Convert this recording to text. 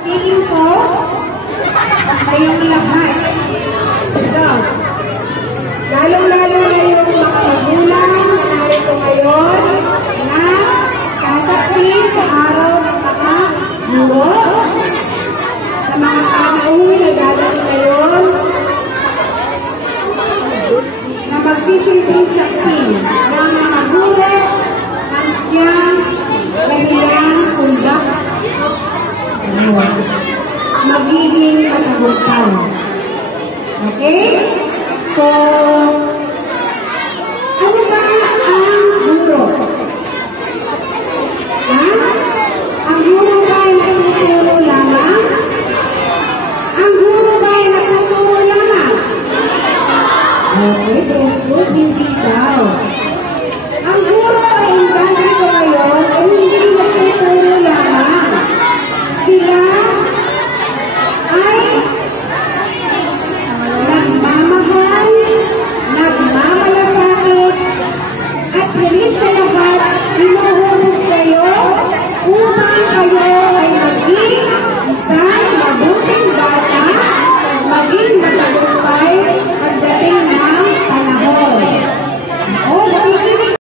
Tingin ko, kayong lahat. So, lalong-lalo na yung mga magulang na narito ngayon na sasaksi sa araw ng mga guro, sa mga panauwi na gagawin ngayon, na magsisilbing saksi ng mga guro ng siyang kanilang kung bakit magiging katagutan. Okay? So,